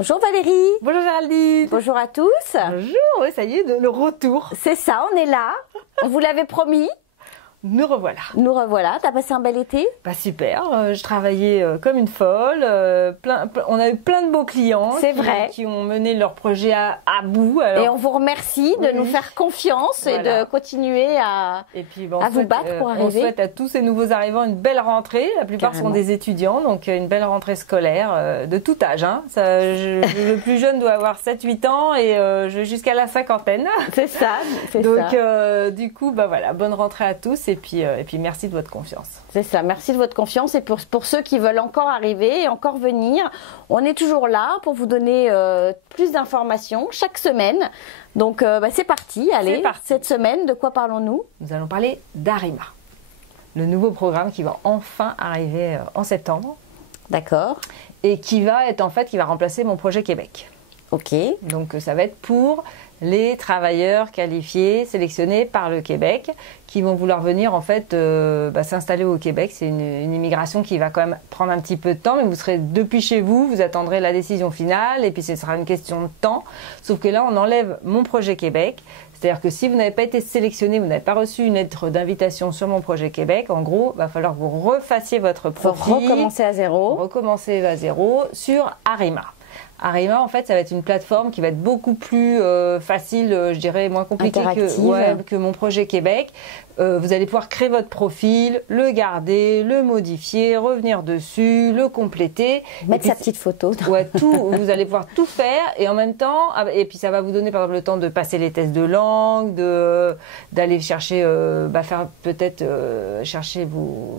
Bonjour Valérie. Bonjour Géraldine. Bonjour à tous. Bonjour, ouais, ça y est, le retour. C'est ça, on est là. On vous l'avait promis. Nous revoilà. Nous revoilà. T'as passé un bel été? Bah super, je travaillais comme une folle. On a eu plein de beaux clients qui ont mené leur projet à bout. Alors, et on vous remercie de nous faire confiance et de continuer à vous battre pour arriver. On souhaite à tous ces nouveaux arrivants une belle rentrée. La plupart sont des étudiants, donc une belle rentrée scolaire de tout âge. Hein. Le plus jeune doit avoir 7-8 ans et jusqu'à la cinquantaine. C'est ça. Donc du coup, bah voilà, bonne rentrée à tous. Et puis merci de votre confiance. C'est ça, merci de votre confiance. Et pour ceux qui veulent encore arriver et encore venir, on est toujours là pour vous donner plus d'informations chaque semaine. Donc c'est parti, allez, cette semaine, de quoi parlons-nous? Nous allons parler d'Arima, le nouveau programme qui va enfin arriver en septembre. D'accord. Et qui va remplacer mon projet Québec. Ok. Donc ça va être pour les travailleurs qualifiés sélectionnés par le Québec qui vont vouloir venir en fait s'installer au Québec. C'est une immigration qui va quand même prendre un petit peu de temps, mais vous serez depuis chez vous, vous attendrez la décision finale et puis ce sera une question de temps. Sauf que là, on enlève mon projet Québec. C'est-à-dire que si vous n'avez pas été sélectionné, vous n'avez pas reçu une lettre d'invitation sur mon projet Québec, en gros, il va falloir que vous refassiez votre profil. Recommencer à zéro. Recommencer à zéro sur Arima. Arima, en fait, ça va être une plateforme qui va être beaucoup plus facile, je dirais, moins compliquée que mon projet Québec. Vous allez pouvoir créer votre profil, le garder, le modifier, revenir dessus, le compléter. Mettre sa petite photo. Ouais, vous allez pouvoir tout faire et en même temps, et puis ça va vous donner par exemple le temps de passer les tests de langue, d'aller chercher, faire peut-être chercher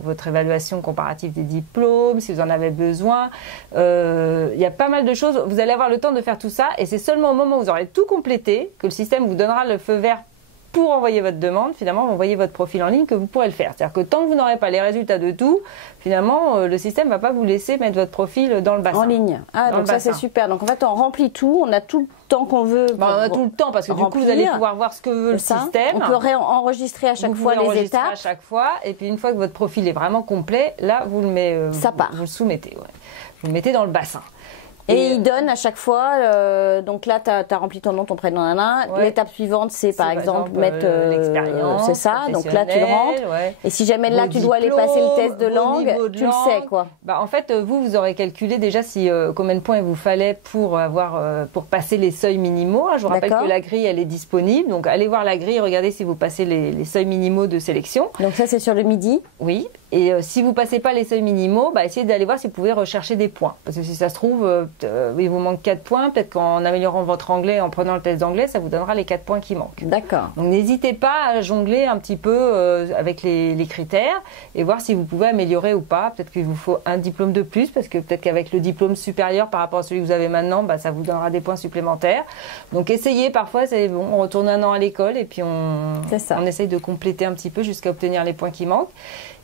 votre évaluation comparative des diplômes si vous en avez besoin. Il y a pas mal de choses. Vous allez avoir le temps de faire tout ça et c'est seulement au moment où vous aurez tout complété que le système vous donnera le feu vert pour envoyer votre demande, finalement, envoyer votre profil en ligne, que vous pourrez le faire. C'est-à-dire que tant que vous n'aurez pas les résultats de tout, finalement, le système ne va pas vous laisser mettre votre profil dans le bassin. En ligne. Ah, donc ça, c'est super. Donc en fait, on remplit tout, on a tout le temps qu'on veut. On a tout le temps, parce que du coup, vous allez pouvoir voir ce que veut le système. On peut enregistrer à chaque fois les étapes. À chaque fois, et puis une fois que votre profil est vraiment complet, là, vous le mettez, ça part. Vous le soumettez, vous le mettez dans le bassin. Et il donne à chaque fois, donc là, tu as rempli ton nom, ton prénom, l'étape suivante, c'est par exemple mettre l'expérience. C'est ça, donc là, tu le rentres. Et si jamais là, tu dois aller passer le test de langue, tu le sais, quoi. En fait, vous aurez calculé déjà combien de points il vous fallait pour passer les seuils minimaux. Je vous rappelle que la grille, elle est disponible. Donc, allez voir la grille, regardez si vous passez les seuils minimaux de sélection. Donc ça, c'est sur le midi? Oui. Et si vous passez pas les seuils minimaux, essayez d'aller voir si vous pouvez rechercher des points. Parce que si ça se trouve, il vous manque 4 points. Peut-être qu'en améliorant votre anglais, en prenant le test d'anglais, ça vous donnera les 4 points qui manquent. D'accord. Donc n'hésitez pas à jongler un petit peu avec les critères et voir si vous pouvez améliorer ou pas. Peut-être qu'il vous faut un diplôme de plus, parce que peut-être qu'avec le diplôme supérieur par rapport à celui que vous avez maintenant, ça vous donnera des points supplémentaires. Donc essayez, parfois, c'est bon, on retourne un an à l'école et puis on essaye de compléter un petit peu jusqu'à obtenir les points qui manquent.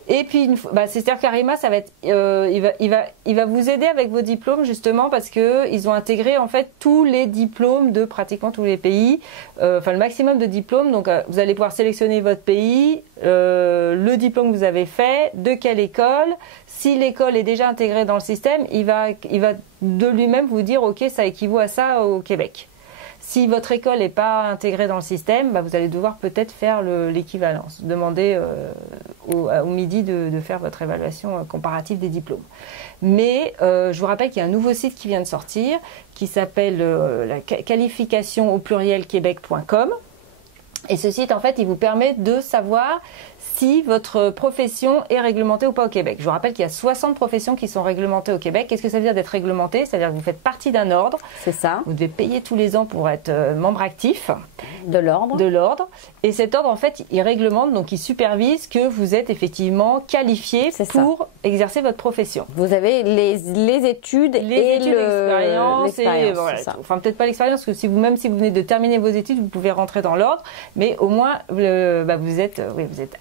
Et puis, c'est-à-dire qu'Arima, ça va être, il va vous aider avec vos diplômes justement parce que ils ont intégré en fait tous les diplômes de pratiquement tous les pays, le maximum de diplômes. Donc, vous allez pouvoir sélectionner votre pays, le diplôme que vous avez fait, de quelle école. Si l'école est déjà intégrée dans le système, il va de lui-même vous dire, ok, ça équivaut à ça au Québec. Si votre école n'est pas intégrée dans le système, vous allez devoir peut-être faire l'équivalence. Demander au midi de faire votre évaluation comparative des diplômes. Mais je vous rappelle qu'il y a un nouveau site qui vient de sortir qui s'appelle la qualification au pluriel québec.com. Et ce site, en fait, il vous permet de savoir si votre profession est réglementée ou pas au Québec. Je vous rappelle qu'il y a 60 professions qui sont réglementées au Québec. Qu'est-ce que ça veut dire d'être réglementé? C'est-à-dire que vous faites partie d'un ordre. C'est ça. Vous devez payer tous les ans pour être membre actif. De l'ordre. De l'ordre. Et cet ordre, en fait, il réglemente, donc il supervise que vous êtes effectivement qualifié pour exercer votre profession. Vous avez les études et l'expérience. L'expérience, enfin, peut-être pas l'expérience, parce que même si vous venez de terminer vos études, vous pouvez rentrer dans l'ordre. mais au moins vous êtes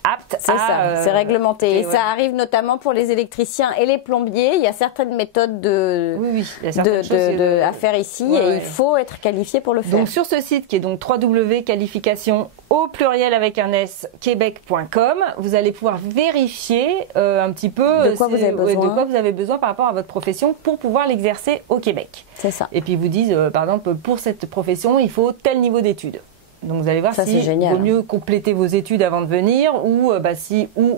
apte. C'est ça, c'est réglementé. Et ça arrive notamment pour les électriciens et les plombiers. Il y a certaines méthodes à faire ici et il faut être qualifié pour le faire. Donc sur ce site qui est donc www.qualification au pluriel avec un S québec.com, vous allez pouvoir vérifier un petit peu de quoi vous avez besoin par rapport à votre profession pour pouvoir l'exercer au Québec. C'est ça. Et puis ils vous disent par exemple pour cette profession il faut tel niveau d'études. Donc vous allez voir si il vaut mieux compléter vos études avant de venir ou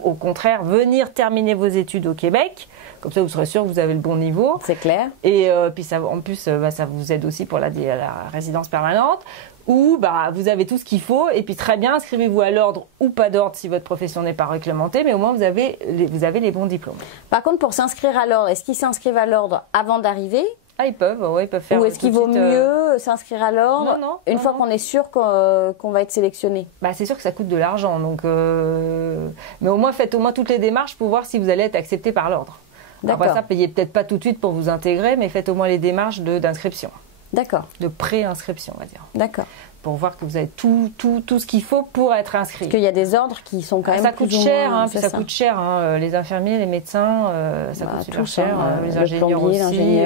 au contraire venir terminer vos études au Québec. Comme ça, vous serez sûr que vous avez le bon niveau. C'est clair. Et puis ça, en plus, ça vous aide aussi pour la résidence permanente. Ou vous avez tout ce qu'il faut. Et puis très bien, inscrivez-vous à l'ordre ou pas d'ordre si votre profession n'est pas réglementée. Mais au moins, vous avez les bons diplômes. Par contre, pour s'inscrire à l'ordre, est-ce qu'ils s'inscrivent à l'ordre avant d'arriver ? Ah, ils peuvent faire. Ou est-ce qu'il vaut mieux s'inscrire à l'ordre une fois qu'on est sûr qu'on va être sélectionné? C'est sûr que ça coûte de l'argent. Donc, mais au moins, faites toutes les démarches pour voir si vous allez être accepté par l'ordre. Après ça, payez peut-être pas tout de suite pour vous intégrer, mais faites au moins les démarches d'inscription. D'accord. De pré-inscription, on va dire. D'accord. Pour voir que vous avez tout ce qu'il faut pour être inscrit. Parce qu'il y a des ordres qui sont quand même ça coûte cher, ça coûte cher. Les infirmiers, les médecins, ça coûte super cher. Les ingénieurs aussi.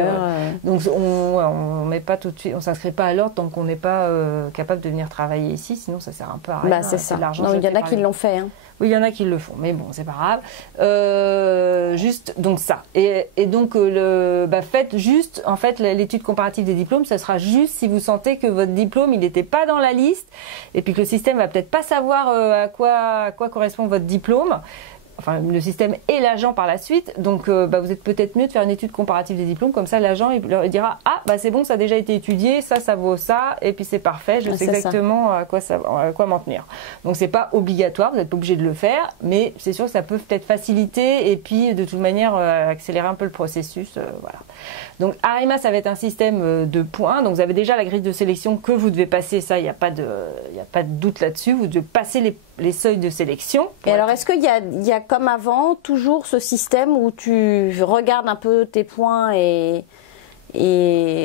Donc on met pas tout de suite, on s'inscrit pas à l'ordre tant qu'on n'est pas capable de venir travailler ici. Sinon ça sert un peu à rien. C'est ça. Non, il y en a qui l'ont fait. Oui, il y en a qui le font, mais bon, c'est pas grave. Juste donc ça. Et donc faites juste en fait l'étude comparative des diplômes. Ça sera juste si vous sentez que votre diplôme il n'était pas dans la liste et puis que le système va peut-être pas savoir à quoi correspond votre diplôme. Enfin, le système et l'agent par la suite. Donc, vous êtes peut-être mieux de faire une étude comparative des diplômes. Comme ça, l'agent, il leur dira « Ah, c'est bon, ça a déjà été étudié, ça vaut ça, et puis c'est parfait, je sais exactement à quoi m'en tenir. » Donc, c'est pas obligatoire, vous n'êtes pas obligé de le faire, mais c'est sûr que ça peut peut-être faciliter et puis, de toute manière, accélérer un peu le processus. Voilà. Donc, Arima, ça va être un système de points. Donc, vous avez déjà la grille de sélection que vous devez passer. Ça, il n'y a pas de doute là-dessus. Vous devez passer les seuils de sélection. Et alors, est-ce qu'il y a comme avant toujours ce système où tu regardes un peu tes points et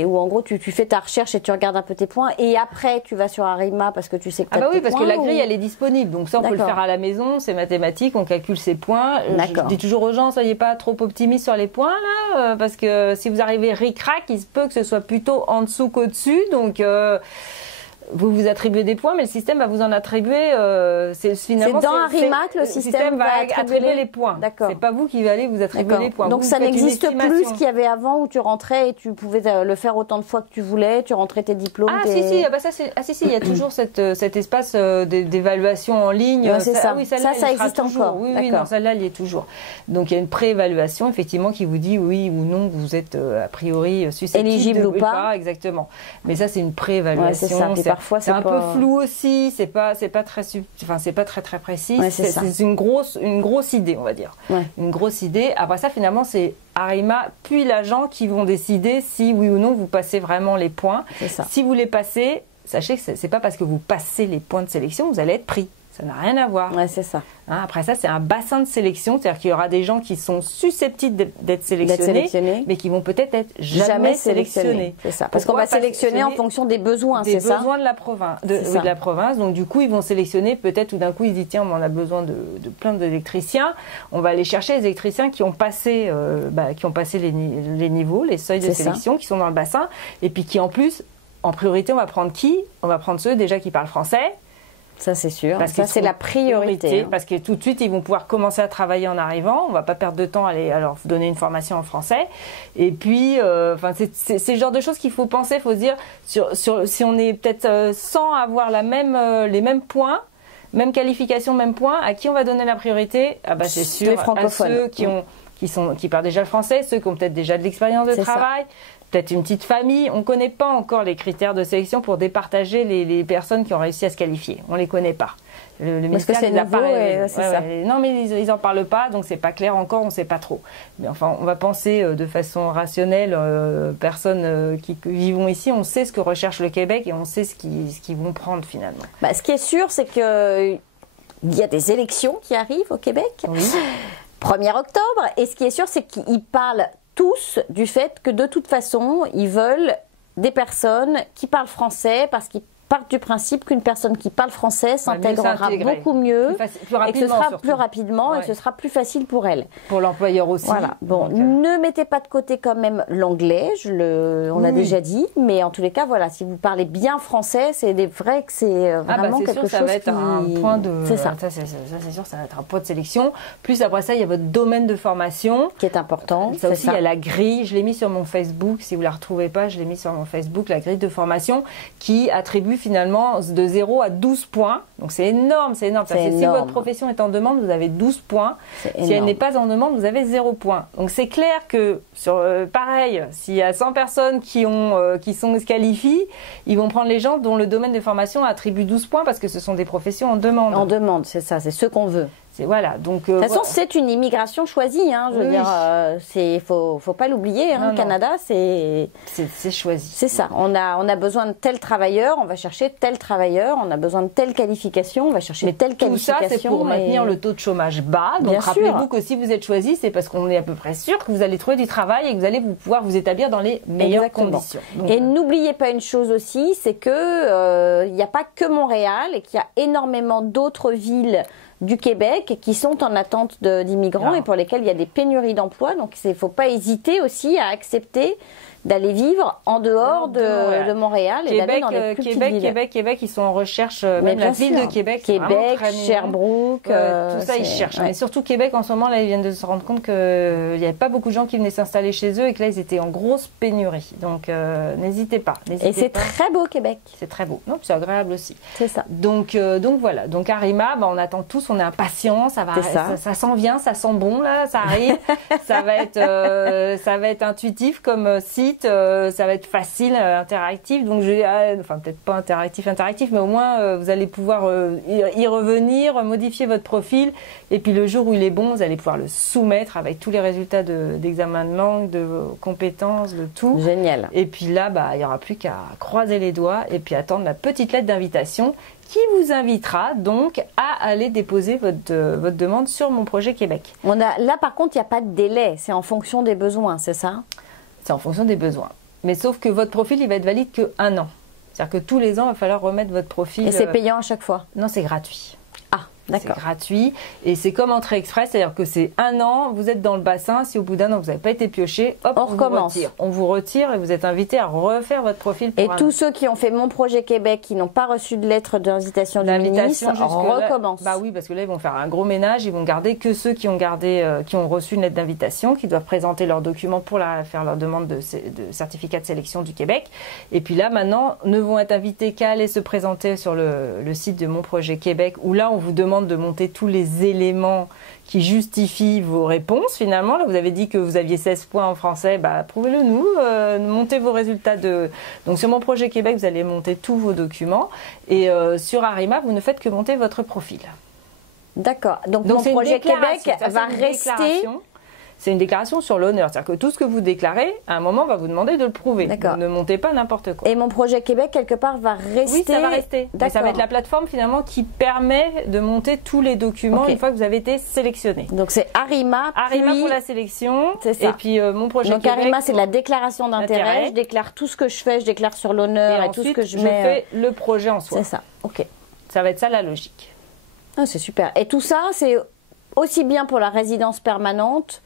où en gros tu fais ta recherche et tu regardes un peu tes points et après tu vas sur Arima parce que tu sais que tu as oui, parce que la grille elle est disponible. Donc ça on peut le faire à la maison, c'est mathématique, on calcule ses points. Je dis toujours aux gens, soyez pas trop optimistes sur les points là, parce que si vous arrivez ric-rac, il se peut que ce soit plutôt en dessous qu'au-dessus. Donc vous vous attribuez des points, mais le système va vous en attribuer. C'est dans Arima que le système va attribuer les points. D'accord. C'est pas vous qui allez vous attribuer les points. Donc ça n'existe plus ce qu'il y avait avant où tu rentrais et tu pouvais le faire autant de fois que tu voulais, tu rentrais tes diplômes. Si, il y a toujours cet espace d'évaluation en ligne. C'est ça. Ça existe encore. Oui, non, celle-là, elle y est toujours. Donc il y a une préévaluation effectivement qui vous dit oui ou non vous êtes a priori susceptible éligible ou pas. Exactement. Mais ça c'est une préévaluation. Parfois, c'est un peu flou aussi, c'est pas très précis. C'est une grosse idée, on va dire. Ouais. Une grosse idée. Après ça, finalement, c'est Arima puis l'agent qui vont décider si oui ou non vous passez vraiment les points. Si vous les passez, sachez que c'est pas parce que vous passez les points de sélection que vous allez être pris. Ça n'a rien à voir. Ouais, c'est ça. Après ça, c'est un bassin de sélection, c'est-à-dire qu'il y aura des gens qui sont susceptibles d'être sélectionnés, mais qui vont peut-être être jamais sélectionnés. C'est ça. Parce qu'on va sélectionner en fonction des besoins, c'est ça. Des besoins de la province, de la province. Donc du coup, ils vont sélectionner. Peut-être tout d'un coup, ils disent tiens, on a besoin de plein d'électriciens. On va aller chercher les électriciens qui ont passé, les niveaux, les seuils de sélection, qui sont dans le bassin, et puis qui en plus, en priorité, on va prendre qui? On va prendre ceux déjà qui parlent français. Ça, c'est sûr. Ça, c'est la priorité. Parce que tout de suite, ils vont pouvoir commencer à travailler en arrivant. On ne va pas perdre de temps à leur donner une formation en français. Et puis, c'est le genre de choses qu'il faut penser. Il faut se dire, si on est peut-être sans avoir les mêmes points, même qualification, même points, à qui on va donner la priorité? C'est sûr, les francophones. À ceux qui parlent déjà le français, ceux qui ont peut-être déjà de l'expérience de travail. Peut-être une petite famille. On ne connaît pas encore les critères de sélection pour départager les personnes qui ont réussi à se qualifier. On ne les connaît pas. Le ministère, c'est nouveau, c'est ça. Non, mais ils n'en parlent pas, donc c'est pas clair encore, on ne sait pas trop. Mais enfin, on va penser de façon rationnelle, personnes qui vivent ici, on sait ce que recherche le Québec et on sait ce qu'ils vont prendre finalement. Ce qui est sûr, c'est qu'il y a des élections qui arrivent au Québec, 1er octobre, et ce qui est sûr, c'est qu'ils parlent tous du fait que de toute façon, ils veulent des personnes qui parlent français parce qu'ils partent du principe qu'une personne qui parle français s'intégrera beaucoup mieux et que ce sera plus rapidement et que ce sera plus facile pour elle. Pour l'employeur aussi. Voilà. Bon, ne mettez pas de côté quand même l'anglais, on l'a déjà dit, mais en tous les cas, voilà, si vous parlez bien français, c'est vrai que c'est vraiment quelque chose ça va être un point de... C'est ça. Ça, c'est sûr, ça va être un point de sélection. Plus après ça, il y a votre domaine de formation. Qui est important. Ça aussi, il y a la grille. Je l'ai mis sur mon Facebook. Si vous la retrouvez pas, je l'ai mis sur mon Facebook, la grille de formation qui attribue finalement de 0 à 12 points. Donc c'est énorme, c'est énorme. Parce que si votre profession est en demande, vous avez 12 points. Si elle n'est pas en demande, vous avez 0 points. Donc c'est clair que, pareil, s'il y a 100 personnes qui se qualifient, ils vont prendre les gens dont le domaine de formation attribue 12 points parce que ce sont des professions en demande. En demande, c'est ça, c'est ce qu'on veut. Voilà, donc, de toute façon, c'est une immigration choisie. Hein, je veux dire, faut pas l'oublier. Hein, le Canada, c'est choisi. C'est ça. On a besoin de tel travailleur, on va chercher tel travailleur. On a besoin de telle qualification, on va chercher telle qualification. Tout ça, c'est pour maintenir le taux de chômage bas. Donc rappelez-vous que si vous êtes choisi, c'est parce qu'on est à peu près sûr que vous allez trouver du travail et que vous allez pouvoir vous établir dans les meilleures conditions. Donc, et n'oubliez pas une chose aussi, c'est que il n'y a pas que Montréal et qu'il y a énormément d'autres villes du Québec qui sont en attente d'immigrants et pour lesquels il y a des pénuries d'emplois. Donc il ne faut pas hésiter aussi à accepter d'aller vivre en dehors de Montréal et d'aller dans les plus petites villes. Québec, ils sont en recherche, même la ville de Québec. Québec, Sherbrooke. Tout ça, ils cherchent. Mais surtout Québec, en ce moment, là, ils viennent de se rendre compte qu'il n'y avait pas beaucoup de gens qui venaient s'installer chez eux et que là, ils étaient en grosse pénurie. Donc, n'hésitez pas. Et c'est très beau, Québec. C'est très beau. Non, c'est agréable aussi. C'est ça. Donc voilà. Donc, Arima, on attend tous, on est impatients. Ça s'en vient, ça sent bon, là, ça arrive. ça va être intuitif comme site. Ça va être facile, interactif. Donc, peut-être pas interactif, mais au moins, vous allez pouvoir y revenir, modifier votre profil. Et puis, le jour où il est bon, vous allez pouvoir le soumettre avec tous les résultats d'examen de langue, de vos compétences, de tout. Génial. Et puis là, il n'y aura plus qu'à croiser les doigts et puis attendre la petite lettre d'invitation qui vous invitera donc à aller déposer votre demande sur Mon Projet Québec. Là, par contre, il n'y a pas de délai. C'est en fonction des besoins, c'est ça ? C'est en fonction des besoins. Mais sauf que votre profil, il va être valide que 1 an. C'est-à-dire que tous les ans, il va falloir remettre votre profil. Et c'est payant à chaque fois ? Non, c'est gratuit. D'accord. C'est gratuit et c'est comme entrée express, c'est-à-dire que c'est 1 an, vous êtes dans le bassin, si au bout d'1 an vous n'avez pas été pioché, hop, on recommence. On vous retire et vous êtes invité à refaire votre profil pour et tous ceux qui ont fait Mon Projet Québec, qui n'ont pas reçu de lettre d'invitation du ministre, recommencent. Bah oui, parce que là ils vont faire un gros ménage, ils vont garder que ceux qui ont reçu une lettre d'invitation, qui doivent présenter leurs documents pour faire leur demande de certificat de sélection du Québec. Et puis là maintenant, ne vont être invités qu'à aller se présenter sur le site de Mon Projet Québec, où là on vous demande de monter tous les éléments qui justifient vos réponses finalement. Là, vous avez dit que vous aviez 16 points en français, prouvez-le nous, montez vos résultats Donc sur Mon Projet Québec, vous allez monter tous vos documents et sur Arima, vous ne faites que monter votre profil. D'accord. Donc Mon Projet Québec va rester... C'est une déclaration sur l'honneur. C'est-à-dire que tout ce que vous déclarez, à un moment, on va vous demander de le prouver. D'accord. Vous ne montez pas n'importe quoi. Et Mon Projet Québec, quelque part, va rester... Oui, ça va rester. D'accord. Ça va être la plateforme, finalement, qui permet de monter tous les documents une fois que vous avez été sélectionné. Donc, c'est Arima pour la sélection. C'est ça. Et puis, Mon Projet Québec... Donc, Arima, c'est la déclaration d'intérêt. Je déclare tout ce que je fais. Je déclare sur l'honneur et tout ce que je mets... je fais le projet en soi. C'est ça. OK. Ça va être ça, la logique. Ah, c'est super. Et tout ça, c'est aussi bien pour la résidence permanente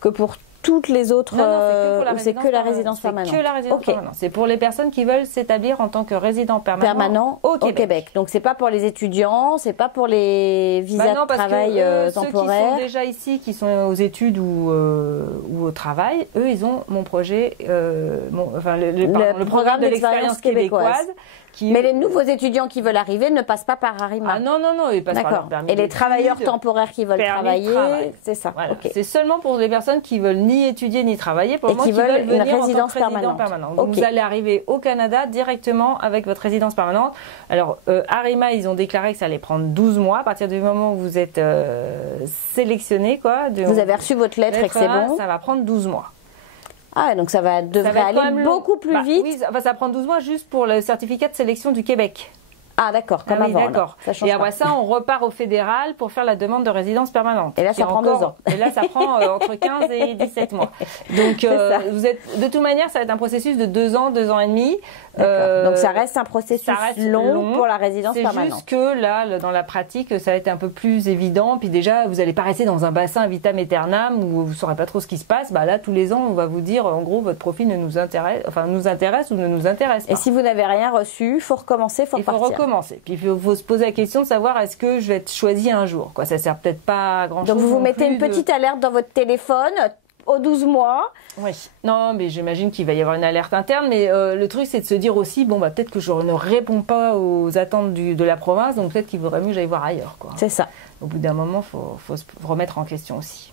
que pour toutes les autres. Non, c'est que la résidence permanente. C'est que la résidence permanente. C'est pour les personnes qui veulent s'établir en tant que résident permanent au Québec. Donc c'est pas pour les étudiants, c'est pas pour les visas de travail temporaires. Ceux qui sont déjà ici, qui sont aux études ou au travail, eux, ils ont Mon Projet, le programme de l'expérience québécoise. Mais les nouveaux étudiants qui veulent arriver ne passent pas par Arima. Ah non, ils passent par leur permis. Et les travailleurs temporaires qui veulent travailler, c'est ça. Voilà. Okay. C'est seulement pour les personnes qui veulent ni étudier ni travailler, pour le moment qui veulent venir une résidence permanente. Donc vous allez arriver au Canada directement avec votre résidence permanente. Alors Arima, ils ont déclaré que ça allait prendre 12 mois à partir du moment où vous êtes sélectionné, quoi. Vous avez reçu votre lettre et que c'est bon. Ça va prendre 12 mois. Ah, donc ça devrait aller beaucoup plus vite. Oui, ça va prendre 12 mois juste pour le certificat de sélection du Québec. Ah d'accord, comme avant. D'accord. Et après ça, on repart au fédéral pour faire la demande de résidence permanente. Et là, ça prend 2 ans. Et là, ça prend entre 15 et 17 mois. Donc, vous êtes, de toute manière, ça va être un processus de 2 ans, 2 ans et demi. Donc, ça reste un processus long pour la résidence permanente. C'est juste que là, dans la pratique, ça a été un peu plus évident. Puis déjà, vous n'allez pas rester dans un bassin vitam aeternam où vous ne saurez pas trop ce qui se passe. Bah là, tous les ans, on va vous dire, en gros, votre profil nous intéresse ou ne nous intéresse pas. Et si vous n'avez rien reçu, il faut recommencer, il faut repartir. Puis il faut se poser la question de savoir est-ce que je vais être choisi un jour. Ça sert peut-être pas à grand-chose. Donc vous mettez une petite alerte dans votre téléphone aux 12 mois. Oui. Non, mais j'imagine qu'il va y avoir une alerte interne. Mais le truc, c'est de se dire aussi, peut-être que je ne réponds pas aux attentes de la province, donc peut-être qu'il vaudrait mieux que j'aille voir ailleurs. C'est ça. Au bout d'un moment, faut se remettre en question aussi.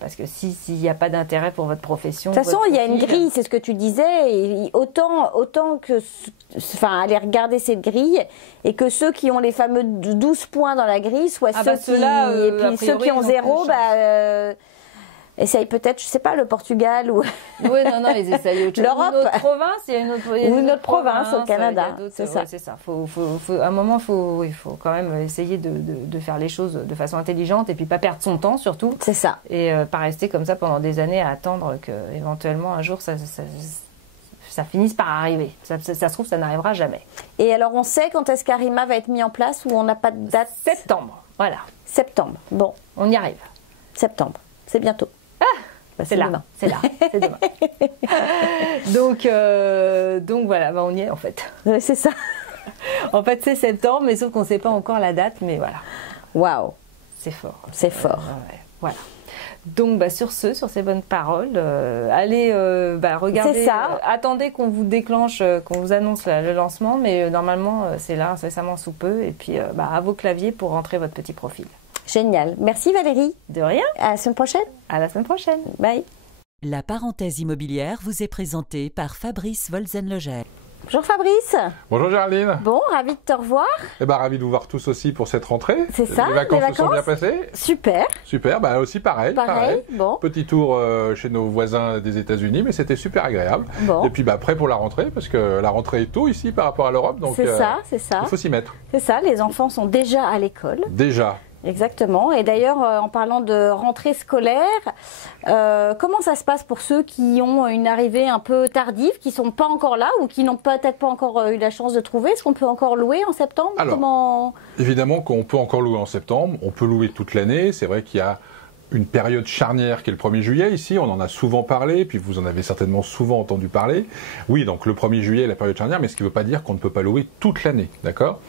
Parce que s'il n'y a pas d'intérêt pour votre profession... De toute façon, il y a une grille, c'est ce que tu disais. Et autant que... aller regarder cette grille et que ceux qui ont les fameux 12 points dans la grille soient ceux qui ont 0, essaye peut-être, je sais pas, le Portugal ou... Oui, non, ils essayent autre chose. L'Europe. Une autre province, il y a une autre province au Canada, c'est ça. C'est ça. À un moment, il faut quand même essayer de faire les choses de façon intelligente et puis pas perdre son temps surtout. C'est ça. Et pas rester comme ça pendant des années à attendre que éventuellement un jour ça finisse par arriver. Ça se trouve, ça n'arrivera jamais. Et alors, on sait quand est-ce qu'Arima va être mis en place ou on n'a pas de date? Septembre, voilà. Septembre, bon. On y arrive. Septembre, c'est bientôt. C'est là, demain. C'est demain. Donc voilà, on y est en fait. Oui, c'est ça. En fait, c'est septembre, mais sauf qu'on ne sait pas encore la date, mais voilà. Waouh. C'est fort. C'est fort. Voilà. Donc, sur ces bonnes paroles, allez regarder. Attendez qu'on vous déclenche, qu'on vous annonce le lancement, mais normalement, c'est là incessamment sous peu. Et puis, à vos claviers pour rentrer votre petit profil. Génial. Merci Valérie. De rien. À la semaine prochaine. À la semaine prochaine. Bye. La parenthèse immobilière vous est présentée par Fabrice Wolzenloger. Bonjour Fabrice. Bonjour Géraldine. Bon, ravi de te revoir. Ravi de vous voir tous aussi pour cette rentrée. C'est ça. Les vacances se sont bien passées. Super. Super, aussi pareil. Bon. Petit tour chez nos voisins des États-Unis, mais c'était super agréable. Bon. Et puis prêt pour la rentrée, parce que la rentrée est tôt ici par rapport à l'Europe. Donc c'est ça. Il faut s'y mettre. C'est ça, les enfants sont déjà à l'école. Déjà. Exactement. Et d'ailleurs, en parlant de rentrée scolaire, comment ça se passe pour ceux qui ont une arrivée un peu tardive, qui sont pas encore là ou qui n'ont peut-être pas encore eu la chance de trouver? Est-ce qu'on peut encore louer en septembre? Alors, évidemment qu'on peut encore louer en septembre. On peut louer toute l'année. C'est vrai qu'il y a une période charnière qui est le 1er juillet ici. On en a souvent parlé, puis vous en avez certainement souvent entendu parler. Oui, donc le 1er juillet est la période charnière, mais ce qui ne veut pas dire qu'on ne peut pas louer toute l'année. D'accord?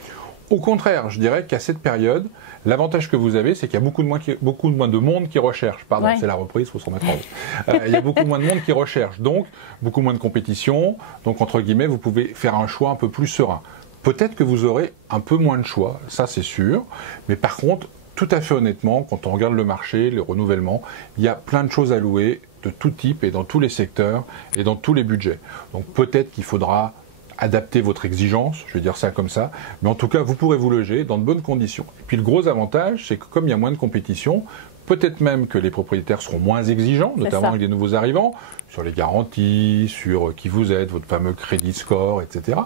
Au contraire, je dirais qu'à cette période, l'avantage que vous avez, c'est qu'il y a beaucoup de moins de monde qui recherche. Pardon, c'est la reprise, il faut se remettre en route. Il y a beaucoup moins de monde qui recherche, donc beaucoup moins de compétition. Donc, entre guillemets, vous pouvez faire un choix un peu plus serein. Peut-être que vous aurez un peu moins de choix, ça c'est sûr. Mais par contre, tout à fait honnêtement, quand on regarde le marché, les renouvellements, il y a plein de choses à louer de tout type et dans tous les secteurs et dans tous les budgets. Donc, peut-être qu'il faudra adapter votre exigence, je vais dire ça comme ça, mais en tout cas, vous pourrez vous loger dans de bonnes conditions. Et puis le gros avantage, c'est que comme il y a moins de compétition, peut-être même que les propriétaires seront moins exigeants, notamment avec les nouveaux arrivants, sur les garanties, sur qui vous êtes, votre fameux crédit score, etc.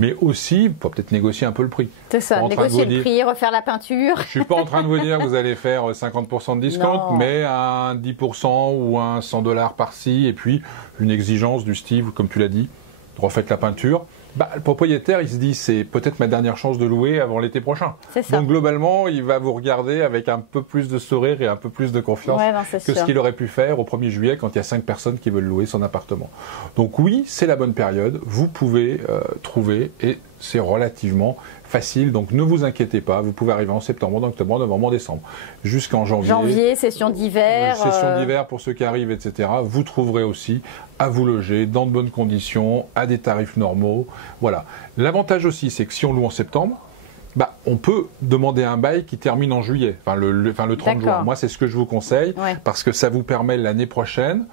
Mais aussi, pour peut-être négocier un peu le prix. C'est ça, négocier le prix, refaire la peinture. Je ne suis pas en train de vous dire que vous allez faire 50% de discount, mais un 10% ou un $100 par-ci, et puis une exigence du style, comme tu l'as dit, refaites la peinture. Le propriétaire, il se dit, c'est peut-être ma dernière chance de louer avant l'été prochain. Donc globalement, il va vous regarder avec un peu plus de sourire et un peu plus de confiance que ce qu'il aurait pu faire au 1er juillet quand il y a 5 personnes qui veulent louer son appartement. Donc oui, c'est la bonne période. Vous pouvez trouver et c'est relativement facile. Donc ne vous inquiétez pas. Vous pouvez arriver en septembre, en octobre, en novembre, en décembre. Jusqu'en janvier. Janvier, session d'hiver. Session d'hiver pour ceux qui arrivent, etc. Vous trouverez aussi à vous loger dans de bonnes conditions, à des tarifs normaux. Voilà. L'avantage aussi, c'est que si on loue en septembre, on peut demander un bail qui termine en juillet, le 30 juin. Moi, c'est ce que je vous conseille, parce que ça vous permet l'année prochaine,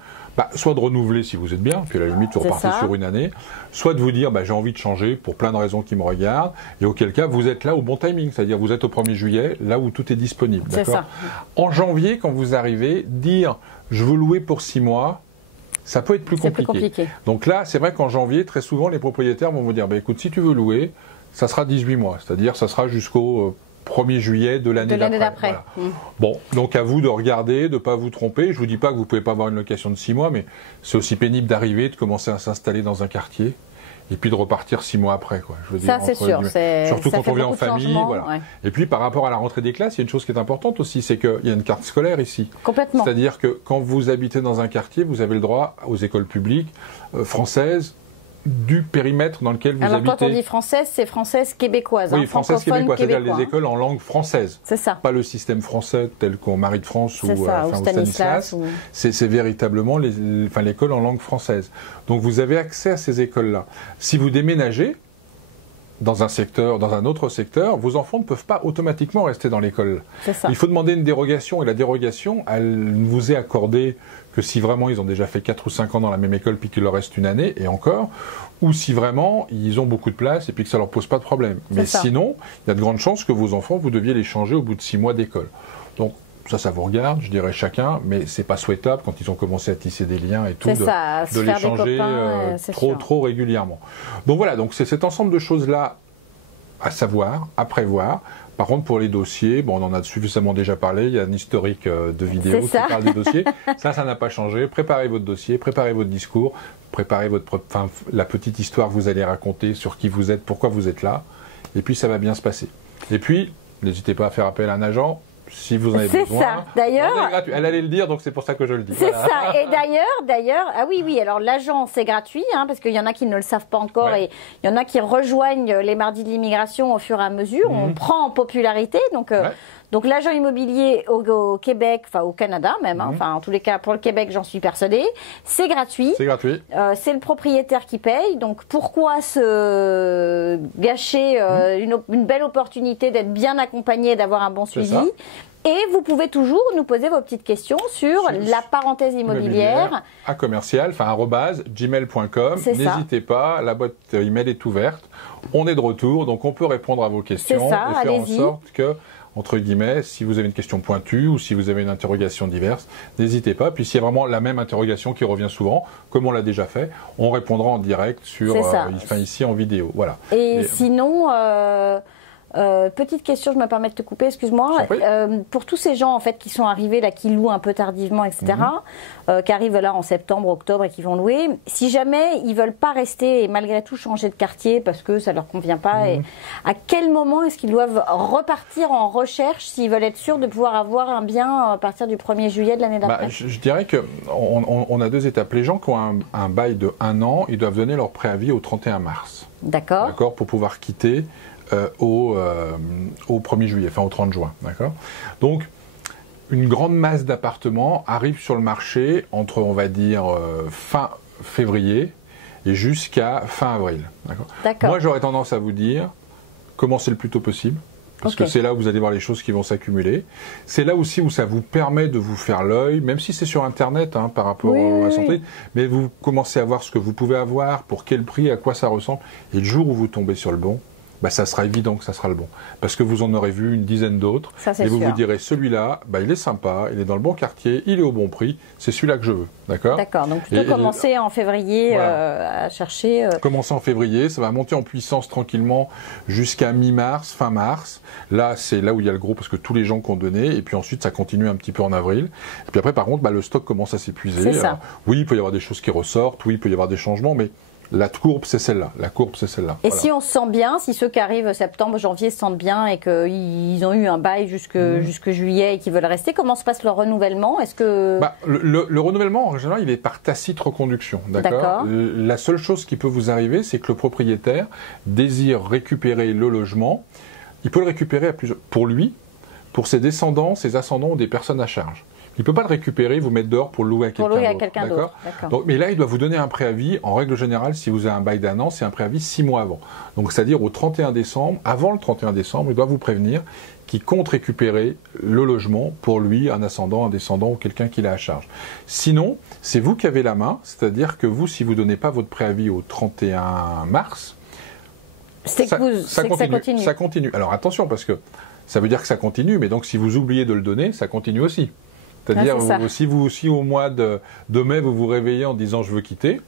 soit de renouveler si vous êtes bien, puis à la limite, vous repartez sur une année, soit de vous dire, j'ai envie de changer pour plein de raisons qui me regardent, et auquel cas, vous êtes là au bon timing, c'est-à-dire vous êtes au 1er juillet, là où tout est disponible. D'accord ? En janvier, quand vous arrivez, dire, je veux louer pour 6 mois, ça peut être plus compliqué. Donc là, c'est vrai qu'en janvier, très souvent, les propriétaires vont vous dire, écoute, si tu veux louer, Ça sera 18 mois, c'est-à-dire ça sera jusqu'au 1er juillet de l'année d'après. Voilà. Bon, donc à vous de regarder, de ne pas vous tromper. Je ne vous dis pas que vous ne pouvez pas avoir une location de 6 mois, mais c'est aussi pénible d'arriver, de commencer à s'installer dans un quartier et puis de repartir 6 mois après. Quoi. Je veux ça, c'est sûr. Surtout quand on vit en famille. Voilà. Ouais. Et puis par rapport à la rentrée des classes, il y a une chose qui est importante aussi, c'est qu'il y a une carte scolaire ici. Complètement. C'est-à-dire que quand vous habitez dans un quartier, vous avez le droit aux écoles publiques françaises, du périmètre dans lequel vous habitez. Alors quand on dit française, c'est française québécoise. Oui, française québécoise, c'est-à-dire les écoles en langue française. C'est ça. Pas le système français tel qu'au Marie de France ou Stanislas. C'est véritablement l'école en langue française. Donc vous avez accès à ces écoles-là. Si vous déménagez dans un autre secteur, vos enfants ne peuvent pas automatiquement rester dans l'école. Il faut demander une dérogation, et la dérogation, elle ne vous est accordée que si vraiment ils ont déjà fait 4 ou 5 ans dans la même école puis qu'il leur reste une année, et encore, ou si vraiment ils ont beaucoup de place et puis que ça leur pose pas de problème. Mais sinon, il y a de grandes chances que vos enfants, vous deviez les changer au bout de 6 mois d'école. Donc, ça vous regarde, je dirais chacun, mais c'est pas souhaitable quand ils ont commencé à tisser des liens et tout, de les changer trop régulièrement. Donc voilà, donc c'est cet ensemble de choses-là à savoir, à prévoir. Par contre, pour les dossiers, bon, on en a suffisamment déjà parlé, il y a un historique de vidéos qui parle des dossiers. Ça n'a pas changé. Préparez votre dossier, préparez votre discours, préparez la petite histoire que vous allez raconter sur qui vous êtes, pourquoi vous êtes là, et puis ça va bien se passer. Et puis, n'hésitez pas à faire appel à un agent. Si vous en avez besoin. C'est ça. D'ailleurs, elle allait le dire, donc c'est pour ça que je le dis. C'est ça. Et d'ailleurs, ah oui. Alors l'agent, c'est gratuit, parce qu'il y en a qui ne le savent pas encore, et il y en a qui rejoignent les mardis de l'immigration au fur et à mesure. On prend en popularité, donc l'agent immobilier au Québec, enfin au Canada même, enfin en tous les cas pour le Québec, j'en suis persuadée, c'est gratuit. C'est gratuit. C'est le propriétaire qui paye. Donc pourquoi se gâcher une belle opportunité d'être bien accompagné, d'avoir un bon suivi? Et vous pouvez toujours nous poser vos petites questions sur la parenthèse immobilière. À commercial, @gmail.com. N'hésitez pas, la boîte email est ouverte. On est de retour, donc on peut répondre à vos questions et faire en sorte que, entre guillemets, si vous avez une question pointue ou si vous avez une interrogation diverse, n'hésitez pas. Puis s'il y a vraiment la même interrogation qui revient souvent, comme on l'a déjà fait, on répondra en direct ici en vidéo. Voilà. Et sinon... petite question, je me permets de te couper, excuse-moi. Pour tous ces gens en fait qui sont arrivés là, qui louent un peu tardivement, etc., qui arrivent là en septembre, octobre et qui vont louer, si jamais ils veulent pas rester et malgré tout changer de quartier parce que ça leur convient pas, et à quel moment est-ce qu'ils doivent repartir en recherche s'ils veulent être sûrs de pouvoir avoir un bien à partir du 1er juillet de l'année d'après? Je dirais que on a 2 étapes. Les gens qui ont un bail de 1 an, ils doivent donner leur préavis au 31 mars. D'accord. D'accord, pour pouvoir quitter au 1er juillet, enfin au 30 juin. D'accord. Donc, une grande masse d'appartements arrive sur le marché entre, on va dire, fin février et jusqu'à fin avril. D'accord. Moi, j'aurais tendance à vous dire, commencez le plus tôt possible. Parce que c'est là où vous allez voir les choses qui vont s'accumuler. C'est là aussi où ça vous permet de vous faire l'œil, même si c'est sur Internet par rapport à la santé, mais vous commencez à voir ce que vous pouvez avoir, pour quel prix, à quoi ça ressemble. Et le jour où vous tombez sur le bon, ça sera évident que ça sera le bon. Parce que vous en aurez vu une dizaine d'autres. Et vous vous direz, celui-là, il est sympa, il est dans le bon quartier, il est au bon prix, c'est celui-là que je veux. D'accord. Donc plutôt commencer en février à chercher. Commencer en février, ça va monter en puissance tranquillement jusqu'à mi-mars, fin mars. Là, c'est là où il y a le gros, parce que tous les gens qui ont donné. Et puis ensuite, ça continue un petit peu en avril. Et puis après, par contre, le stock commence à s'épuiser. Oui, il peut y avoir des choses qui ressortent, oui, il peut y avoir des changements, mais la courbe, c'est celle-là. Et si on se sent bien, si ceux qui arrivent septembre, janvier se sentent bien et qu'ils ont eu un bail jusque juillet et qu'ils veulent rester, comment se passe le renouvellement? Est-ce que le renouvellement, en général, il est par tacite reconduction. D'accord. La seule chose qui peut vous arriver, c'est que le propriétaire désire récupérer le logement. Il peut le récupérer pour lui, pour ses descendants, ses ascendants ou des personnes à charge. Il ne peut pas le récupérer, vous mettre dehors pour le louer à quelqu'un d'autre. Donc, mais là, il doit vous donner un préavis. En règle générale, si vous avez un bail d'1 an, c'est un préavis 6 mois avant. Donc, c'est-à-dire au 31 décembre, avant le 31 décembre, il doit vous prévenir qu'il compte récupérer le logement pour lui, un ascendant, un descendant ou quelqu'un qu'il a à charge. Sinon, c'est vous qui avez la main. C'est-à-dire que vous, si vous ne donnez pas votre préavis au 31 mars, ça continue. Ça continue. Alors, attention, parce que ça veut dire que ça continue, mais donc si vous oubliez de le donner, ça continue aussi. C'est-à-dire, si au mois de mai, vous vous réveillez en disant « je veux quitter »,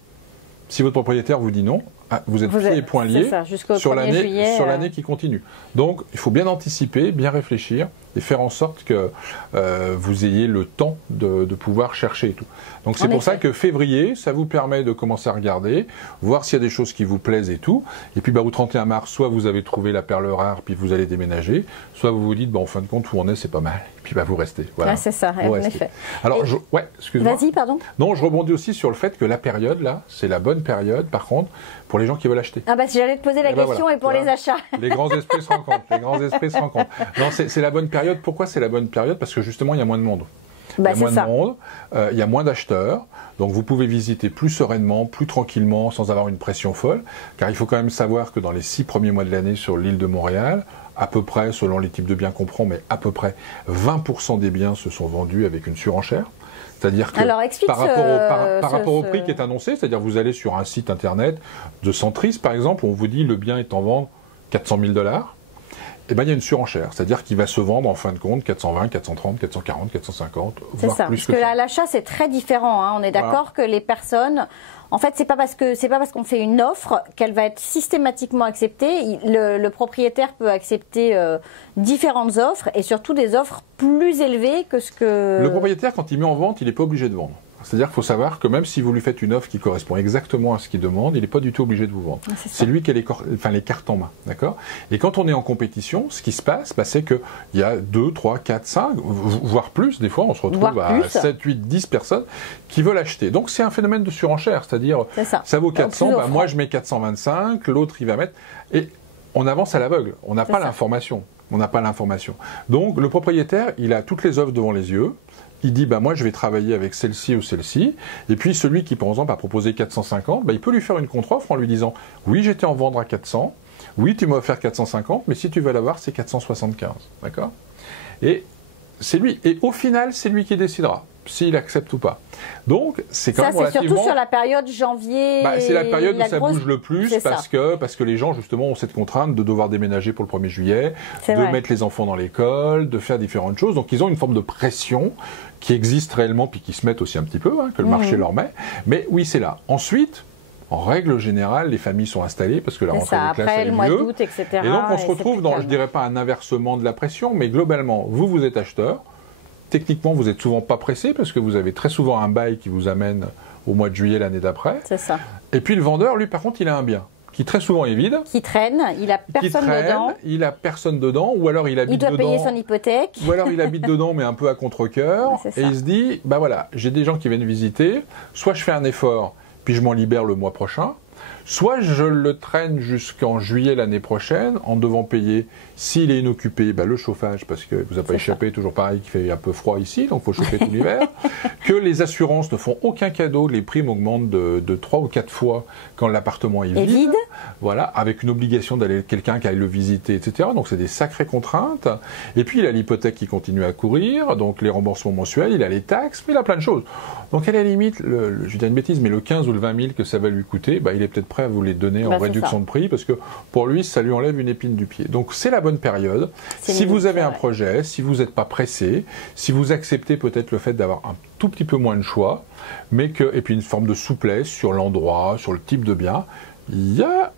Si votre propriétaire vous dit non, vous êtes pieds et poings liés sur l'année qui continue. Donc, il faut bien anticiper, bien réfléchir et faire en sorte que vous ayez le temps de pouvoir chercher et tout. Donc, c'est pour ça que février, ça vous permet de commencer à regarder, voir s'il y a des choses qui vous plaisent et tout. Et puis, au 31 mars, soit vous avez trouvé la perle rare, puis vous allez déménager, soit vous vous dites, en fin de compte, où on est, c'est pas mal. Et puis, vous restez. Voilà. C'est ça, en effet. Alors, excuse-moi. Vas-y, pardon. Non, je rebondis aussi sur le fait que la période, là, c'est la bonne période, par contre, pour les gens qui veulent acheter. J'allais te poser la question et pour les achats. Les grands esprits se rencontrent. Non, c'est la bonne période. Pourquoi c'est la bonne période? Parce que justement, il y a moins de monde. Il y a moins de monde, il y a moins d'acheteurs, donc vous pouvez visiter plus sereinement, plus tranquillement, sans avoir une pression folle, car il faut quand même savoir que dans les 6 premiers mois de l'année sur l'île de Montréal, à peu près, selon les types de biens qu'on prend, mais à peu près 20% des biens se sont vendus avec une surenchère. C'est-à-dire que par rapport au prix qui est annoncé, c'est-à-dire vous allez sur un site internet de Centris, par exemple, on vous dit le bien est en vente $400,000, et il y a une surenchère, c'est-à-dire qu'il va se vendre en fin de compte 420, 430, 440, 450, voire plus que ça. Parce que à l'achat, c'est très différent. On est d'accord que les personnes... En fait, c'est pas parce qu'on fait une offre qu'elle va être systématiquement acceptée. Le propriétaire peut accepter différentes offres et surtout des offres plus élevées que ce que... Le propriétaire, quand il met en vente, il n'est pas obligé de vendre. C'est-à-dire qu'il faut savoir que même si vous lui faites une offre qui correspond exactement à ce qu'il demande, il n'est pas du tout obligé de vous vendre. C'est lui qui a les cartes en main, d'accord? Et quand on est en compétition, ce qui se passe, c'est qu'il y a 2, 3, 4, 5, voire plus, des fois, on se retrouve à 7, 8, 10 personnes qui veulent acheter. Donc c'est un phénomène de surenchère, c'est-à-dire ça vaut 400, moi je mets 425, l'autre il va mettre... Et on avance à l'aveugle, on n'a pas l'information. Donc le propriétaire, il a toutes les offres devant les yeux. Il dit, moi je vais travailler avec celle-ci ou celle-ci, et puis celui qui par exemple a proposé 450, il peut lui faire une contre-offre en lui disant, oui j'étais en vendre à 400, oui tu m'as offert 450, mais si tu veux l'avoir c'est 475, d'accord? Et c'est lui, et au final c'est lui qui décidera s'il accepte ou pas. Donc c'est quand même relativement... surtout sur la période janvier... c'est la période où ça bouge le plus parce que les gens justement ont cette contrainte de devoir déménager pour le 1er juillet, de mettre les enfants dans l'école, de faire différentes choses. Donc ils ont une forme de pression qui existe réellement puis qui se met aussi un petit peu, que le marché leur met. Mais oui, c'est là. Ensuite, en règle générale, les familles sont installées parce que la rentrée des classes a eu lieu. Et donc on se retrouve dans, je dirais pas un inversement de la pression, mais globalement, vous êtes acheteur. Techniquement, vous n'êtes souvent pas pressé parce que vous avez très souvent un bail qui vous amène au mois de juillet l'année d'après. C'est ça. Et puis le vendeur, lui, par contre, il a un bien qui très souvent est vide. Qui traîne, il a personne dedans. Il a personne dedans, ou alors il habite dedans. Il doit payer son hypothèque. Ou alors il habite dedans, mais un peu à contre-cœur. Et il se dit, voilà, j'ai des gens qui viennent visiter, soit je fais un effort, puis je m'en libère le mois prochain, soit je le traîne jusqu'en juillet l'année prochaine en devant payer, s'il est inoccupé, le chauffage, parce que vous n'avez pas échappé, toujours pareil, qu'il fait un peu froid ici, donc il faut chauffer tout l'hiver, que les assurances ne font aucun cadeau, les primes augmentent de 3 ou 4 fois quand l'appartement est vide. Voilà, avec une obligation d'aller quelqu'un qui aille le visiter, etc. Donc c'est des sacrées contraintes. Et puis il a l'hypothèque qui continue à courir, donc les remboursements mensuels, il a les taxes, mais il a plein de choses. Donc à la limite, je vais dire une bêtise, mais le 15 ou le 20 000 que ça va lui coûter, il est peut-être prêt à vous les donner en réduction de prix, parce que pour lui, ça lui enlève une épine du pied. Donc c'est la bonne période. Si vous avez un projet, si vous n'êtes pas pressé, si vous acceptez peut-être le fait d'avoir un tout petit peu moins de choix, et puis une forme de souplesse sur l'endroit, sur le type de bien, il y a...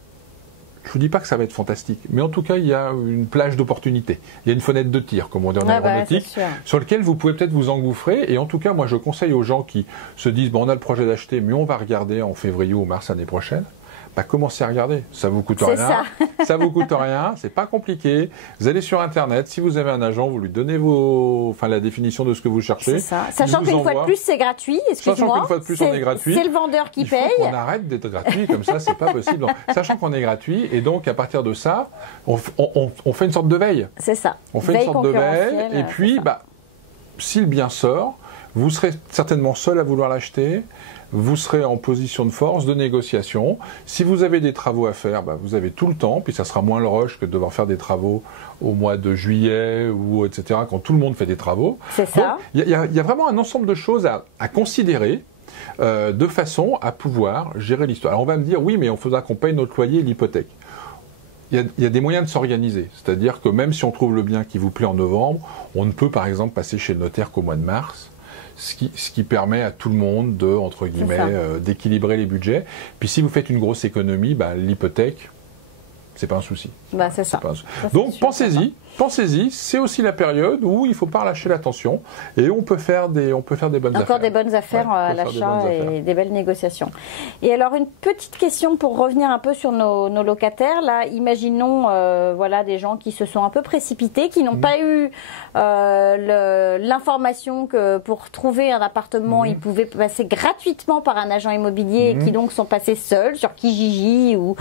Je ne vous dis pas que ça va être fantastique, mais en tout cas, il y a une plage d'opportunités. Il y a une fenêtre de tir, comme on dit en aéronautique, sur lequel vous pouvez peut-être vous engouffrer. Et en tout cas, moi, je conseille aux gens qui se disent, on a le projet d'acheter, mais on va regarder en février ou mars l'année prochaine. Commencez à regarder, ça vous coûte rien, ça vous coûte rien, c'est pas compliqué. Vous allez sur internet, si vous avez un agent, vous lui donnez la définition de ce que vous cherchez. C'est ça. Sachant qu'une fois de plus c'est gratuit, excuse-moi. Sachant qu'une fois de plus on est gratuit. C'est le vendeur qui paye. On arrête d'être gratuit comme ça, c'est pas possible. Donc, sachant qu'on est gratuit et donc à partir de ça, on fait une sorte de veille. C'est ça. On fait une sorte de veille et puis si le bien sort, vous serez certainement seul à vouloir l'acheter. Vous serez en position de force, de négociation. Si vous avez des travaux à faire, vous avez tout le temps, puis ça sera moins le rush que de devoir faire des travaux au mois de juillet, ou etc., quand tout le monde fait des travaux. C'est ça. Il y a vraiment un ensemble de choses à considérer de façon à pouvoir gérer l'histoire. Alors on va me dire, oui, mais il faudra qu'on paye notre loyer et l'hypothèque. Il y a des moyens de s'organiser. C'est-à-dire que même si on trouve le bien qui vous plaît en novembre, on ne peut par exemple passer chez le notaire qu'au mois de mars. ce qui permet à tout le monde de, entre guillemets, d'équilibrer les budgets. Puis si vous faites une grosse économie, l'hypothèque, c'est pas un souci. C'est ça. Donc pensez-y, c'est aussi la période où il ne faut pas relâcher l'attention et on peut faire des bonnes affaires. Encore des bonnes affaires à l'achat et des belles négociations. Et alors une petite question pour revenir un peu sur nos locataires. Là, imaginons des gens qui se sont un peu précipités, qui n'ont pas eu l'information que pour trouver un appartement, ils pouvaient passer gratuitement par un agent immobilier et qui donc sont passés seuls sur Kijiji ou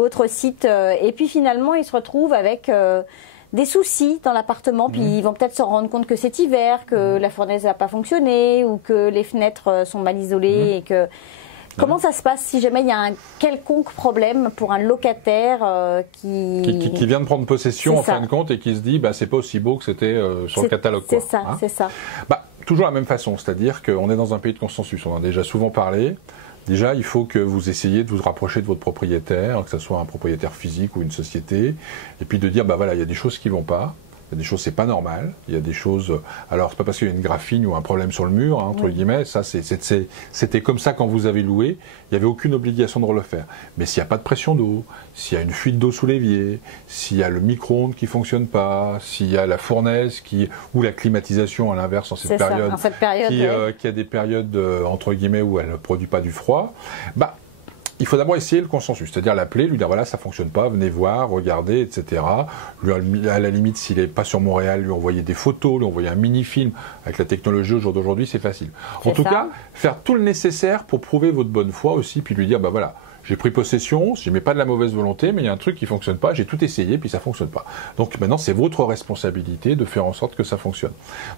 autre site. Et puis finalement, ils se retrouvent avec des soucis dans l'appartement, puis ils vont peut-être se rendre compte que c'est hiver, que la fournaise n'a pas fonctionné ou que les fenêtres sont mal isolées. Et que... Comment ça se passe si jamais il y a un quelconque problème pour un locataire qui vient de prendre possession en fin de compte et qui se dit c'est pas aussi beau que c'était sur le catalogue. C'est ça, c'est ça. Toujours la même façon, c'est-à-dire qu'on est dans un pays de consensus, on en a déjà souvent parlé. Déjà, il faut que vous essayiez de vous rapprocher de votre propriétaire, que ce soit un propriétaire physique ou une société, et puis de dire, il y a des choses qui vont pas, il y a des choses, c'est pas normal, il y a des choses, alors c'est pas parce qu'il y a une graphine ou un problème sur le mur, entre guillemets, ça c'était comme ça quand vous avez loué, il n'y avait aucune obligation de le faire. Mais s'il n'y a pas de pression d'eau, s'il y a une fuite d'eau sous l'évier, s'il y a le micro-ondes qui fonctionne pas, s'il y a la fournaise ou la climatisation à l'inverse en cette période, qui a des périodes entre guillemets où elle ne produit pas du froid, il faut d'abord essayer le consensus, c'est-à-dire l'appeler, lui dire voilà, ça fonctionne pas, venez voir, regardez, etc. Lui, à la limite, s'il n'est pas sur Montréal, lui envoyer des photos, lui envoyer un mini-film. Avec la technologie au jour d'aujourd'hui, c'est facile. En tout cas, faire tout le nécessaire pour prouver votre bonne foi aussi, puis lui dire voilà, j'ai pris possession, je n'ai pas de la mauvaise volonté, mais il y a un truc qui fonctionne pas, j'ai tout essayé, puis ça fonctionne pas. Donc maintenant, c'est votre responsabilité de faire en sorte que ça fonctionne.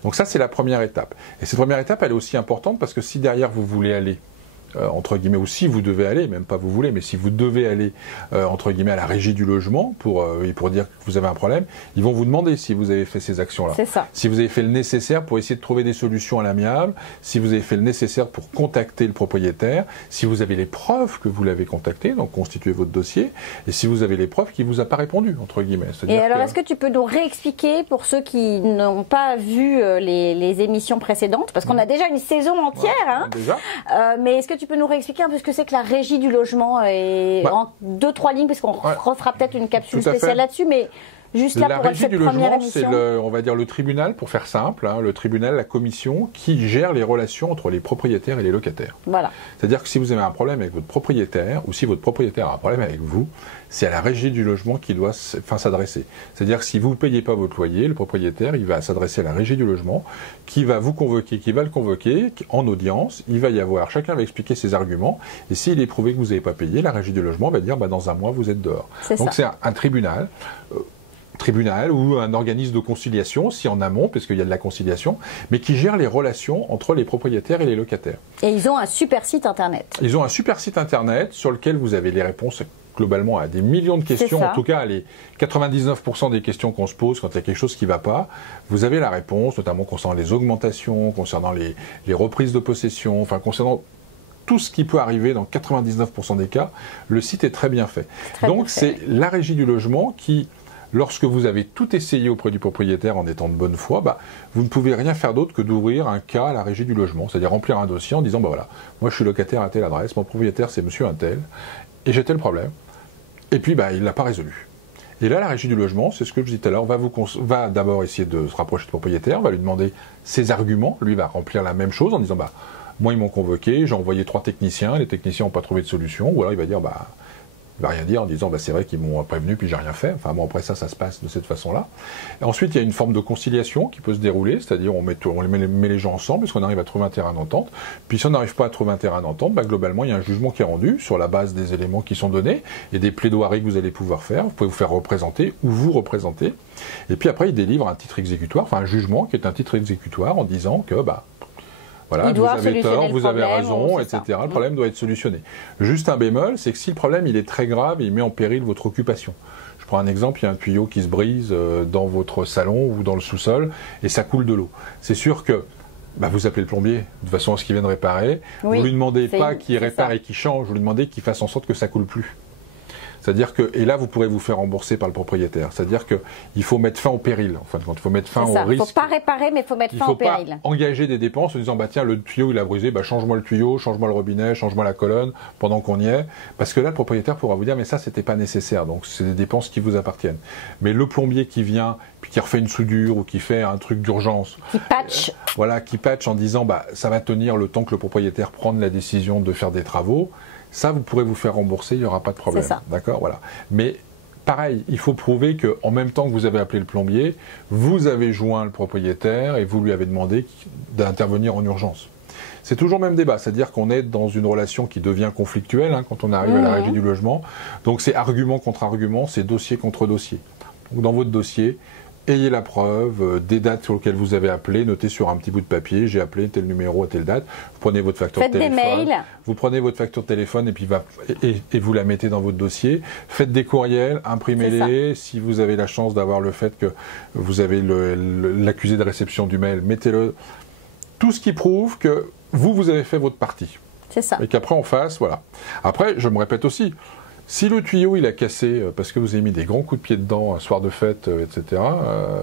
Donc ça, c'est la première étape. Et cette première étape, elle est aussi importante parce que si derrière vous voulez aller entre guillemets, ou si vous devez aller, même pas vous voulez, mais si vous devez aller, entre guillemets, à la régie du logement pour dire que vous avez un problème, ils vont vous demander si vous avez fait ces actions-là. C'est ça. Si vous avez fait le nécessaire pour essayer de trouver des solutions à l'amiable, si vous avez fait le nécessaire pour contacter le propriétaire, si vous avez les preuves que vous l'avez contacté, donc constituez votre dossier, et si vous avez les preuves qu'il ne vous a pas répondu, entre guillemets. Et alors, est-ce que tu peux nous réexpliquer pour ceux qui n'ont pas vu les émissions précédentes, parce qu'on a déjà une saison entière, déjà. Mais est-ce que tu peux nous réexpliquer un peu ce que c'est que la régie du logement en 2-3 lignes, parce qu'on refera peut-être une capsule spéciale là-dessus, mais juste là pour cette première émission. On va dire le tribunal, pour faire simple, le tribunal, la commission qui gère les relations entre les propriétaires et les locataires. Voilà. C'est-à-dire que si vous avez un problème avec votre propriétaire, ou si votre propriétaire a un problème avec vous, c'est à la régie du logement qui doit s'adresser. C'est-à-dire que si vous ne payez pas votre loyer, le propriétaire, il va s'adresser à la régie du logement, qui va vous convoquer, qui va le convoquer en audience, il va y avoir, chacun va expliquer ses arguments, et s'il est prouvé que vous n'avez pas payé, la régie du logement va dire, dans un mois, vous êtes dehors. Donc c'est un tribunal ou un organisme de conciliation, si en amont, parce qu'il y a de la conciliation, mais qui gère les relations entre les propriétaires et les locataires. Et ils ont un super site internet. Ils ont un super site internet sur lequel vous avez les réponses globalement à des millions de questions, en tout cas les 99% des questions qu'on se pose quand il y a quelque chose qui ne va pas, vous avez la réponse, notamment concernant les augmentations, concernant les reprises de possession, enfin concernant tout ce qui peut arriver dans 99% des cas, le site est très bien fait. Donc c'est la régie du logement qui, lorsque vous avez tout essayé auprès du propriétaire en étant de bonne foi, vous ne pouvez rien faire d'autre que d'ouvrir un cas à la régie du logement, c'est-à-dire remplir un dossier en disant voilà, moi je suis locataire à telle adresse, mon propriétaire c'est monsieur un tel, et j'ai tel problème, et puis il ne l'a pas résolu. Et là, la régie du logement, c'est ce que je disais tout à l'heure, va d'abord essayer de se rapprocher du propriétaire, va lui demander ses arguments, lui va remplir la même chose en disant moi ils m'ont convoqué, j'ai envoyé 3 techniciens, les techniciens n'ont pas trouvé de solution, ou alors il va dire il va rien dire en disant c'est vrai qu'ils m'ont prévenu puis j'ai rien fait. Enfin bon, après ça se passe de cette façon-là. Et ensuite il y a une forme de conciliation qui peut se dérouler, c'est-à-dire on met les gens ensemble puisqu'on arrive à trouver un terrain d'entente. Puis si on n'arrive pas à trouver un terrain d'entente, globalement il y a un jugement qui est rendu sur la base des éléments qui sont donnés et des plaidoiries que vous allez pouvoir faire. Vous pouvez vous faire représenter ou vous représenter. Et puis après il délivre un titre exécutoire, enfin un jugement qui est un titre exécutoire en disant que voilà, vous avez tort, vous avez raison, etc. Le problème doit être solutionné. Juste un bémol, c'est que si le problème il est très grave, il met en péril votre occupation. Je prends un exemple, il y a un tuyau qui se brise dans votre salon ou dans le sous-sol et ça coule de l'eau. C'est sûr que vous appelez le plombier de façon à ce qu'il vienne réparer. Vous ne lui demandez pas qu'il répare et qu'il change, vous lui demandez qu'il fasse en sorte que ça coule plus. C'est-à-dire que, et là, vous pourrez vous faire rembourser par le propriétaire. C'est-à-dire qu'il faut mettre fin au péril. Enfin, quand il faut mettre fin au risque. Il ne faut pas réparer, mais il faut mettre fin au péril. Il ne faut pas engager des dépenses en disant, bah tiens, le tuyau il a brisé, bah change-moi le tuyau, change-moi le robinet, change-moi la colonne pendant qu'on y est. Parce que là, le propriétaire pourra vous dire, mais ça, c'était pas nécessaire. Donc, c'est des dépenses qui vous appartiennent. Mais le plombier qui vient, puis qui refait une soudure ou qui fait un truc d'urgence. Qui patch. Voilà, qui patch en disant, bah ça va tenir le temps que le propriétaire prenne la décision de faire des travaux. Ça, vous pourrez vous faire rembourser, il n'y aura pas de problème. D'accord, voilà. Mais pareil, il faut prouver qu'en même temps que vous avez appelé le plombier, vous avez joint le propriétaire et vous lui avez demandé d'intervenir en urgence. C'est toujours le même débat, c'est-à-dire qu'on est dans une relation qui devient conflictuelle quand on arrive à la régie du logement. Donc c'est argument contre argument, c'est dossier contre dossier. Donc dans votre dossier, ayez la preuve des dates sur lesquelles vous avez appelé, notez sur un petit bout de papier, j'ai appelé tel numéro à telle date, vous prenez votre facture de téléphone. Faites des mails. Vous prenez votre facture de téléphone et puis et vous la mettez dans votre dossier. Faites des courriels, imprimez-les. Si vous avez la chance d'avoir le fait que vous avez l'accusé de réception du mail, mettez-le. Tout ce qui prouve que vous avez fait votre partie. C'est ça. Et qu'après on fasse, voilà. Après, je me répète aussi, si le tuyau il a cassé parce que vous avez mis des grands coups de pied dedans un soir de fête, etc.,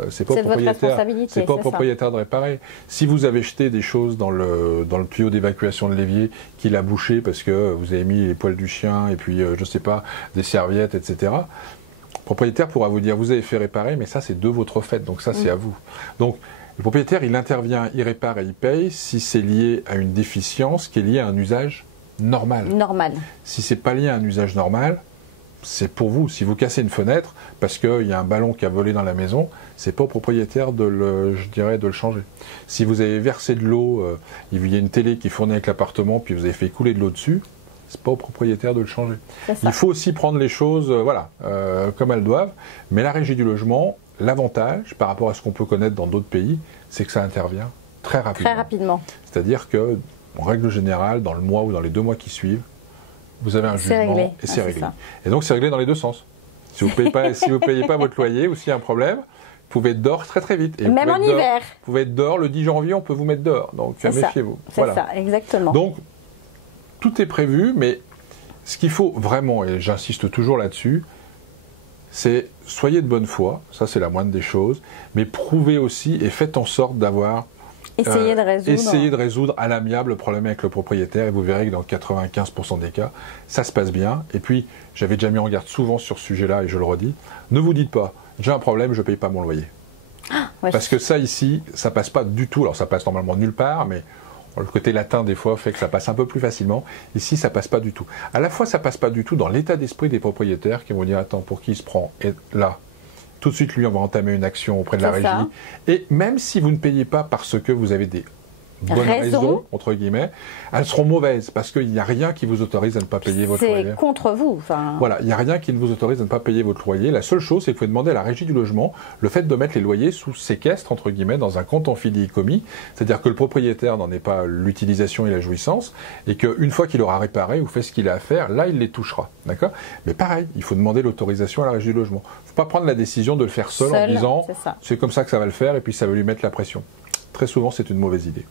c'est pas au propriétaire. C'est pas au propriétaire de réparer. Si vous avez jeté des choses dans le tuyau d'évacuation de l'évier qu'il a bouché parce que vous avez mis les poils du chien et puis je sais pas des serviettes, etc., le propriétaire pourra vous dire vous avez fait réparer, mais ça c'est de votre fait, donc ça c'est à vous. Donc le propriétaire il intervient, il répare et il paye si c'est lié à une déficience qui est liée à un usage normal. Si c'est pas lié à un usage normal, c'est pour vous. Si vous cassez une fenêtre parce qu'il y a un ballon qui a volé dans la maison, c'est pas au propriétaire de le changer. Si vous avez versé de l'eau, il y a une télé qui fournit avec l'appartement, puis vous avez fait couler de l'eau dessus, c'est pas au propriétaire de le changer. Il faut aussi prendre les choses, comme elles doivent. Mais la régie du logement, l'avantage par rapport à ce qu'on peut connaître dans d'autres pays, c'est que ça intervient très rapidement. C'est-à-dire que en règle générale, dans le mois ou dans les 2 mois qui suivent, vous avez un jugement et c'est réglé. Et donc c'est réglé dans les 2 sens. Si vous ne payez pas votre loyer ou s'il y a un problème, vous pouvez être dehors très très vite. Et même en hiver. Vous pouvez être dehors le 10 janvier, on peut vous mettre dehors. Donc méfiez-vous. C'est ça, exactement. Donc tout est prévu, mais ce qu'il faut vraiment, et j'insiste toujours là-dessus, c'est soyez de bonne foi, ça c'est la moindre des choses, mais prouvez aussi et faites en sorte d'avoir Essayez de résoudre à l'amiable le problème avec le propriétaire et vous verrez que dans 95% des cas, ça se passe bien. Et puis, j'avais déjà mis en garde souvent sur ce sujet-là et je le redis, ne vous dites pas, j'ai un problème, je ne paye pas mon loyer. Parce que ça ici, ça passe pas du tout. Alors ça passe normalement nulle part, mais le côté latin des fois fait que ça passe un peu plus facilement. Ici, ça passe pas du tout. À la fois, ça passe pas du tout dans l'état d'esprit des propriétaires qui vont dire, attends, pour qui il se prend? Et là, tout de suite, lui, on va entamer une action auprès de la régie. Et même si vous ne payez pas parce que vous avez des bonnes raisons, entre guillemets, elles seront mauvaises parce qu'il n'y a rien qui vous autorise à ne pas payer votre loyer. C'est contre vous. Voilà, il n'y a rien qui ne vous autorise à ne pas payer votre loyer. La seule chose, c'est que vous pouvez demander à la régie du logement le fait de mettre les loyers sous séquestre, entre guillemets, dans un compte en fidéicommis. C'est-à-dire que le propriétaire n'en ait pas l'utilisation et la jouissance et qu'une fois qu'il aura réparé ou fait ce qu'il a à faire, là, il les touchera. D'accord ? Mais pareil, il faut demander l'autorisation à la régie du logement. Il ne faut pas prendre la décision de le faire seul en disant c'est comme ça que ça va le faire et puis ça va lui mettre la pression. Très souvent, c'est une mauvaise idée.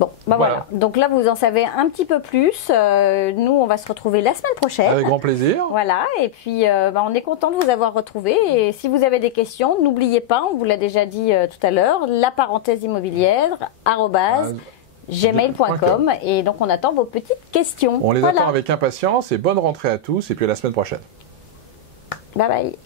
Bon, voilà. Donc là, vous en savez un petit peu plus. Nous, on va se retrouver la semaine prochaine. Avec grand plaisir. Voilà. Et puis, on est content de vous avoir retrouvé. Et si vous avez des questions, n'oubliez pas, on vous l'a déjà dit tout à l'heure, @immobilière @gmail.com. Et donc, on attend vos petites questions. On les attend avec impatience et bonne rentrée à tous. Et puis à la semaine prochaine. Bye bye.